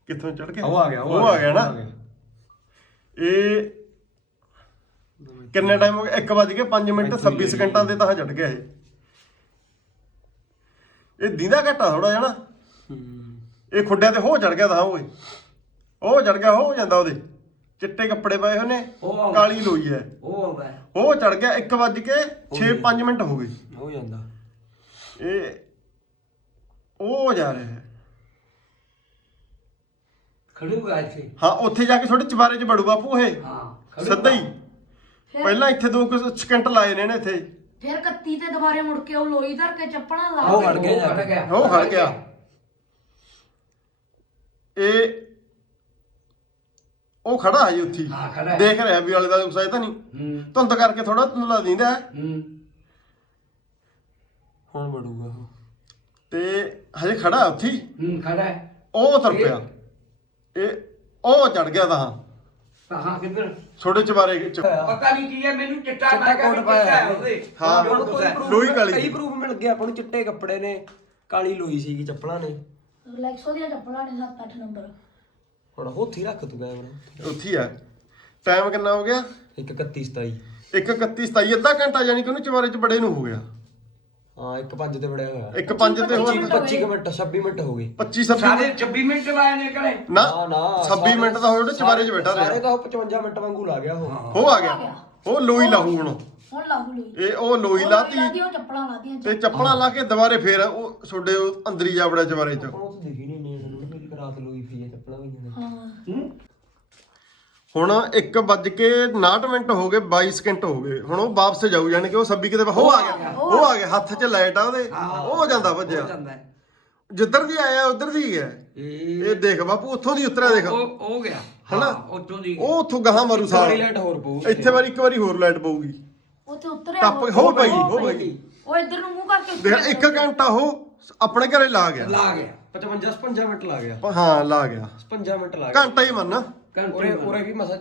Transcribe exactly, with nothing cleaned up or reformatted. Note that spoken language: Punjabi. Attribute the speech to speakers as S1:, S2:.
S1: ਕਿੱਥੋਂ ਚੜ ਕੇ
S2: ਉਹ ਆ ਗਿਆ
S1: ਉਹ ਆ ਗਿਆ ਨਾ ਇਹ ਕਿੰਨੇ ਟਾਈਮ ਹੋ ਗਿਆ ਇੱਕ ਵੱਜ ਕੇ ਪੰਜ ਮਿੰਟ ਛੱਬੀ ਸਕਿੰਟਾਂ ਦੇ ਤਾਂ ਚੜ ਗਿਆ ਇਹ ਇਹ ਦੀਂਦਾ ਘਟਾ ਥੋੜਾ ਜਿਹਾ ਨਾ ਇਹ ਖੁੱਡਿਆਂ ਤੇ ਹੋ ਚੜ ਗਿਆ ਤਾਂ ਓਏ ਉਹ ਚੜ ਗਿਆ ਹੋ ਜਾਂਦਾ ਉਹਦੇ ਚਿੱਟੇ ਕੱਪੜੇ ਪਾਏ ਹੋਏ ਨੇ ਕਾਲੀ ਲੋਈ ਹੈ
S2: ਉਹ ਆਉਂਦਾ
S1: ਉਹ ਚੜ ਗਿਆ ਇੱਕ ਵੱਜ ਕੇ ਛੇ ਪੰਜ ਮਿੰਟ ਹੋ ਗਏ
S2: ਹੋ ਜਾਂਦਾ
S1: ਇਹ ਉਹ ਜਾ ਰਿਹਾ ਹੈ
S2: ਖੜੂਗਾ ਇੱਥੇ
S1: ਹਾਂ ਉੱਥੇ ਜਾ ਕੇ ਥੋੜੇ ਚਵਾਰੇ 'ਚ ਵੜੂ ਬਾਪੂ ਇਹ
S2: ਹਾਂ
S1: ਸਿੱਧਾ ਹੀ ਪਹਿਲਾਂ ਇੱਥੇ ਦੋ ਕੁ ਸਕਿੰਟ ਲਾਏ ਨੇ ਨੇ ਇੱਥੇ
S3: ਫਿਰ ਇਕੱਤੀ ਤੇ ਦੁਬਾਰੇ ਮੁੜ ਕੇ ਉਹ ਲੋਈ ਧਰ ਕੇ ਚੱਪਣਾ ਲਾ
S2: ਉਹ ਖੜ ਗਿਆ ਜਾ ਗਿਆ
S1: ਉਹ ਖੜ ਗਿਆ ਇਹ ਉਹ ਖੜਾ ਹੈ ਜੀ ਉੱਥੇ
S2: ਹਾਂ ਖੜਾ
S1: ਦੇਖ ਰਿਹਾ ਵੀ ਵਾਲੇ ਦਾ ਗੁੱਸਾ ਤਾਂ ਨਹੀਂ
S2: ਹੂੰ
S1: ਧੁੰਦ ਕਰਕੇ ਥੋੜਾ ਧੁੰਦਲਾ ਦਿੰਦਾ
S2: ਹੂੰ ਹੁਣ ਵੜੂਗਾ ਉਹ
S1: ਤੇ ਹਜੇ ਖੜਾ ਉੱਥੇ
S2: ਹੂੰ ਖੜਾ
S1: ਉਹ ਤੁਰ ਪਿਆ ਇਹ ਉਹ ਚੜ ਗਿਆ ਤਾਂ
S2: ਹਾਂ ਕਿੱਧਰ
S1: ਛੋਟੇ ਚਵਾਰੇ ਚ
S2: ਪਤਾ ਨਹੀਂ ਕੀ ਹੈ ਮੈਨੂੰ ਚਿੱਟਾ ਕੋਟ ਪਾਇਆ ਉਹਦੇ
S1: ਹਾਂ ਲੋਈ ਕਾਲੀ
S2: ਕਈ ਪ੍ਰੂਫ ਮਿਲ ਗਏ ਆਪਾਂ ਨੂੰ ਚਿੱਟੇ ਕੱਪੜੇ ਨੇ ਕਾਲੀ ਲੋਈ ਸੀਗੀ ਚੱਪਲਾਂ ਨੇ
S3: ਰਿਲੈਕਸੋ ਦੀਆਂ ਚੱਪਲਾਂ ਨੇ ਸੱਤ ਅੱਠ ਨੰਬਰ
S2: ਹੁਣ ਹੋਥੀ ਰੱਖ ਤੂੰ ਕੈਮਰਾ
S1: ਉੱਥੇ ਆ ਟਾਈਮ ਕਿੰਨਾ ਹੋ ਗਿਆ
S2: ਇੱਕ ਇਕੱਤੀ ਸਤਾਈ
S1: ਇੱਕ ਇਕੱਤੀ ਸਤਾਈ ਅੱਧਾ ਘੰਟਾ ਯਾਨੀ ਕਿ ਉਹਨੂੰ ਚਵਾਰੇ ਚ ਬੜੇ ਨੂੰ ਹੋ ਗਿਆ
S2: ਹਾਂ ਇੱਕ ਪੰਜ ਤੇ ਵੜਿਆ ਹੋਇਆ
S1: ਇੱਕ ਪੰਜ ਤੇ ਹੋਰ
S2: ਪੱਚੀ ਮਿੰਟ ਛੱਬੀ ਮਿੰਟ ਹੋ ਗਏ
S1: ਪੱਚੀ ਛੱਬੀ
S4: ਸਾਰੇ ਛੱਬੀ ਮਿੰਟ ਲਾਏ ਨੇ ਕਰੇ
S1: ਨਾ ਛੱਬੀ ਮਿੰਟ ਦਾ ਹੋਇਆ ਚਵਾਰੇ ਚ ਬੈਠਾ
S2: ਸਾਰੇ
S1: ਰਿਹਾ
S2: ਤਾਂ ਉਹ ਪਚਵੰਜਾ ਮਿੰਟ ਵਾਂਗੂ ਲਾ ਗਿਆ ਉਹ
S1: ਉਹ ਆ ਗਿਆ ਉਹ ਲੋਈ ਲਾਹੂ ਹੁਣ
S3: ਹੁਣ ਲਾਹੂ ਲੋਈ
S1: ਇਹ ਉਹ ਲੋਈ ਲਾਤੀ
S3: ਲਾਦੀ ਉਹ ਚੱਪਲਾਂ ਲਾਦੀਆਂ
S1: ਤੇ ਚੱਪਲਾਂ ਲਾ ਕੇ ਦੁਬਾਰੇ ਫੇਰ ਉਹ ਛੋਡੇ ਅੰਦਰੀ ਜਾ ਵੜਿਆ ਚਵਾਰੇ ਚ
S2: ਉਹ ਤਾਂ ਦਿਖੀ ਨਹੀਂ ਨਹੀਂ ਮੈਨੂੰ ਮੇਰੀ ਰਾਤ ਲੋਈ ਪਈ ਹੈ ਚੱਪਲਾਂ ਵੀ ਨੇ
S3: ਹਾਂ
S1: ਹੁਣ ਇੱਕ ਵੱਜ ਕੇ ਉਨਾਹਠ ਮਿੰਟ ਹੋ ਗਏ ਬਾਈ ਸਕਿੰਟ ਹੋ ਗਏ ਹੁਣ ਉਹ ਵਾਪਸ ਜਾਊ ਜਾਣੀ ਕਿ ਉਹ ਛੱਬੀ ਕਿਤੇ ਉਹ ਆ ਗਿਆ ਉਹ ਆ ਗਿਆ ਹੱਥ 'ਚ ਲਾਈਟ ਆ ਉਹਦੇ ਉਹ ਜਾਂਦਾ ਭੱਜਿਆ ਜਿੱਧਰ ਦੀ ਆਇਆ ਉਧਰ ਦੀ ਹੈ ਇਹ ਦੇਖ ਬਾਪੂ ਉੱਥੋਂ ਦੀ ਉਤਰਿਆ ਦੇਖ
S4: ਉਹ ਉਹ ਗਿਆ
S1: ਹਨਾ
S4: ਉੱਥੋਂ ਦੀ
S1: ਉਹ ਉੱਥੋਂ ਗਾਹਾਂ ਮਾਰੂ ਸਾਲ
S2: ਲਾਈਟ ਹੋਰ ਪਊ
S1: ਇੱਥੇ ਵਾਰੀ ਇੱਕ ਵਾਰੀ ਹੋਰ ਲਾਈਟ ਪਊਗੀ
S3: ਉੱਥੇ ਉਤਰਿਆ
S1: ਟੱਪ ਹੋ ਪਈ ਹੋ ਪਈ
S3: ਉਹ ਇੱਧਰ ਨੂੰ ਮੂੰਹ ਕਰਕੇ
S1: ਦੇਖ ਇੱਕ ਘੰਟਾ ਉਹ ਆਪਣੇ ਘਰੇ ਲਾ ਗਿਆ
S2: ਲਾ ਗਿਆ ਪਚਵੰਜਾ ਛਪੰਜਾ ਮਿੰਟ ਲਾ ਗਿਆ
S1: ਹਾਂ ਲਾ ਗਿਆ
S2: ਛਪੰਜਾ ਮਿੰਟ ਲਾ ਗਿਆ
S1: ਘੰਟਾ ਹੀ ਮੰਨ
S2: ਉਰੇ ਉਰੇ ਵੀ ਮਸਾ